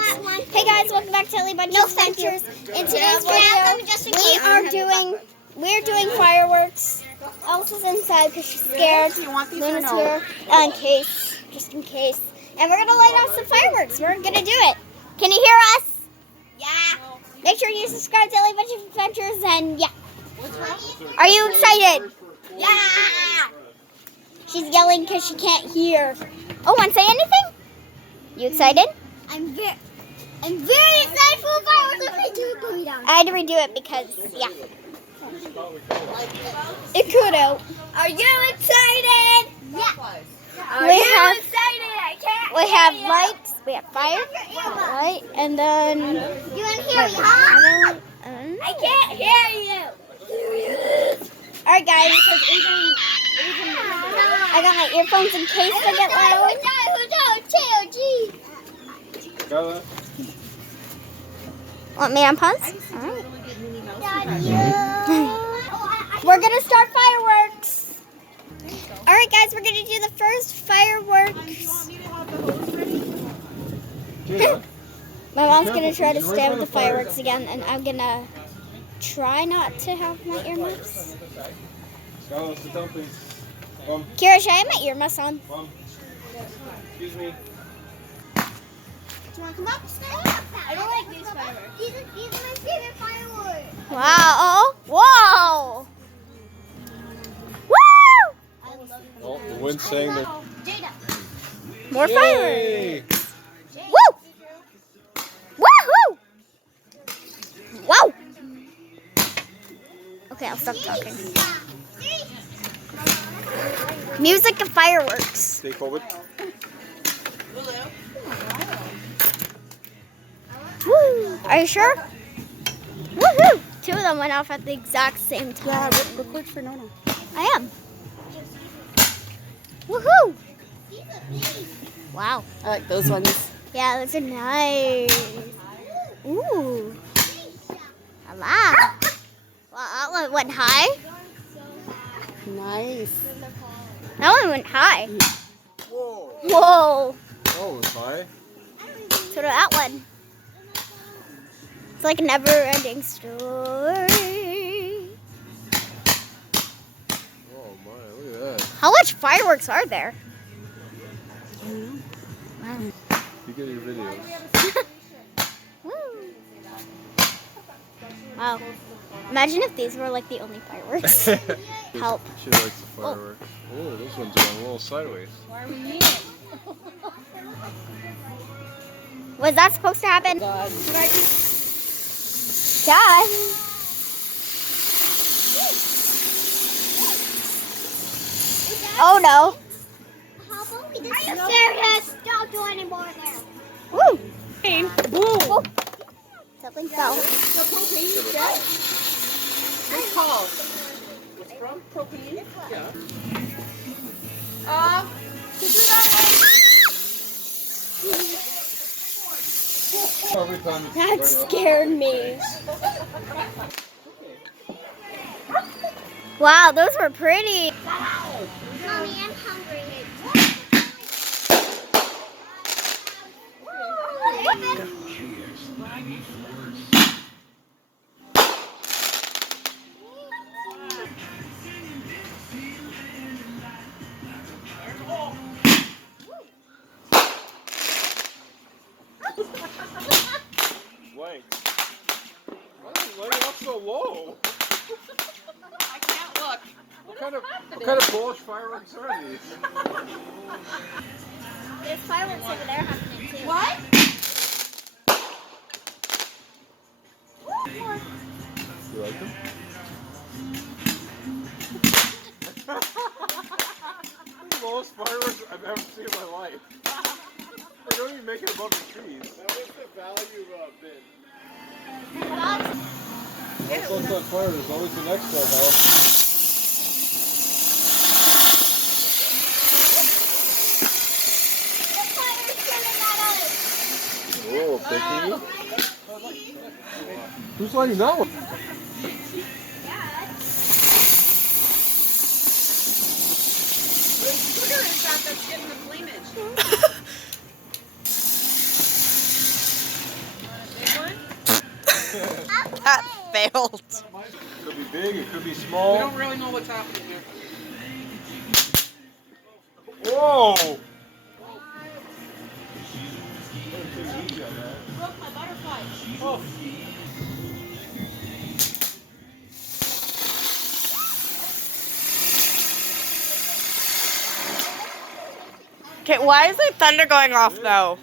thanks. Hey guys, welcome back to Ellie Bunches Adventures. In today's video, we're doing fireworks. Elsa's inside because she's scared. Luna's here, just in case. And we're gonna light off some fireworks. We're gonna do it. Can you hear us? Yeah. Make sure you subscribe to Ellie Bunches Adventures, and yeah. Are you excited? Yeah. She's yelling because she can't hear. Oh, want to say anything? You excited? I'm very excited for fireworks. I had to redo it because, yeah. It could out. Are you excited? Yeah. We have lights. We have fire. Right, and then. You want to hear me? I can't hear you. All right, guys. I got my earphones in case they get loud. Want me on pause? All right. We're gonna start fireworks. All right, guys, we're gonna do the first fireworks. My mom's gonna try to stand with the fireworks again, and I'm gonna try not to have my earmuffs. Kira, should I have my earmuffs on? Excuse me. Do you want to come up? I don't like these fireworks. These are my favorite fireworks. Wow. Whoa. Woo! Oh, the wind's saying that. More Yay! fireworks. Woo! Woohoo! Wow. Okay, I'll stop talking. Music and fireworks. Stay forward. Woo! Are you sure? Woohoo! Two of them went off at the exact same time. Yeah, record for Nona. I am. Woohoo! Wow. I like those ones. Yeah, those are nice. Ooh. Wow. Wow, that one went high. Nice. That one went high. Whoa. Whoa. Oh, it's high. So did that one. It's like a never-ending story. Oh my, look at that. How much fireworks are there? Wow. You get your videos. Woo. Wow. Imagine if these were like the only fireworks. Help. She likes the fireworks. Oh, those ones are going a little sideways. Was that supposed to happen? God. God. Oh no. Are you serious? Don't do any more there. Woo. Boom. Something fell. The propane is dead? It's called. It's from propane? Yeah. Every time That scared me. Wow, those were pretty. Mommy, I'm hungry. Why are you lighting up so low? I can't look. What kind of bullish fireworks are these? There's fireworks over there happening too. What? You like them? The lowest fireworks I've ever seen in my life. They don't even make it above the trees. That was the value of bin. Once it's on fire, there's always the next one, though. Oh, picky. Who's lighting that one? Sugar is that that's getting the flamage. That failed. It could be big, it could be We small. don't really know what's happening here. Whoa! Broke my butterfly. Oh. Okay, why is the thunder going off though?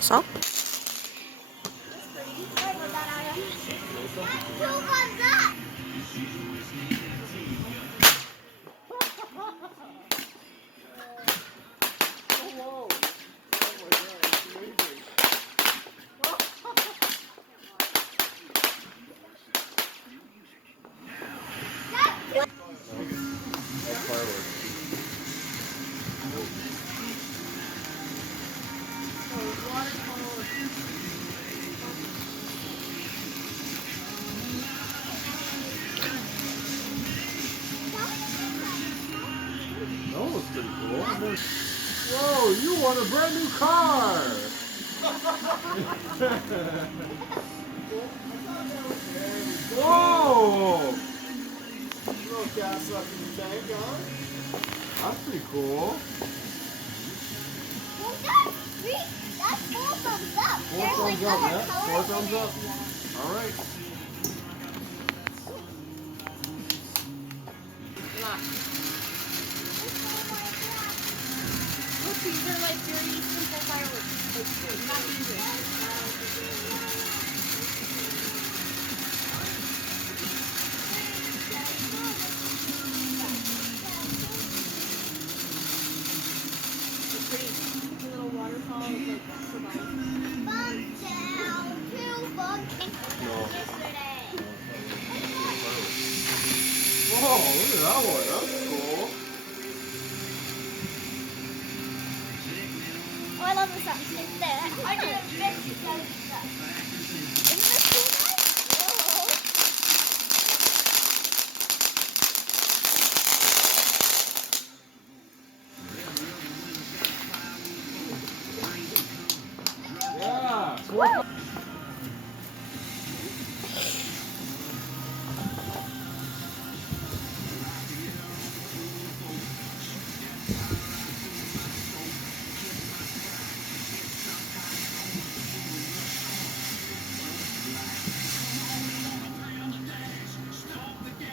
So? That was pretty cool. Whoa, you won a brand new car! Whoa! Little gas left in the tank, huh? That's pretty cool. That's 4 thumbs up. 4 thumbs up, yeah. 4 thumbs up. All right. Look, these are like very simple fireworks. Like, not easy. Pretty little waterfall with like survive. Bump down, 2 bumps. Yesterday. Whoa, look at that one. That's cool. Oh, I love the sound. It's there. I did a bit stuff. Isn't this cool, guys? Whoa. Yeah. 4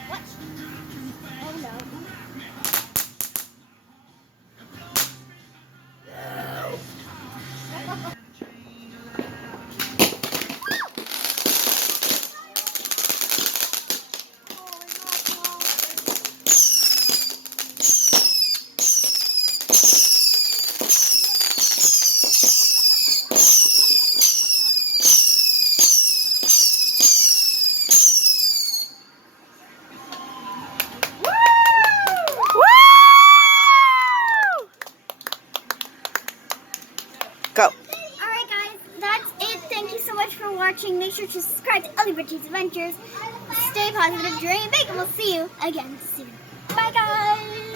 What? Oh no. Go. Alright guys, that's it. Thank you so much for watching. Make sure to subscribe to Ellie Richie's Adventures. Stay positive, dream big, and we'll see you again soon. Bye guys!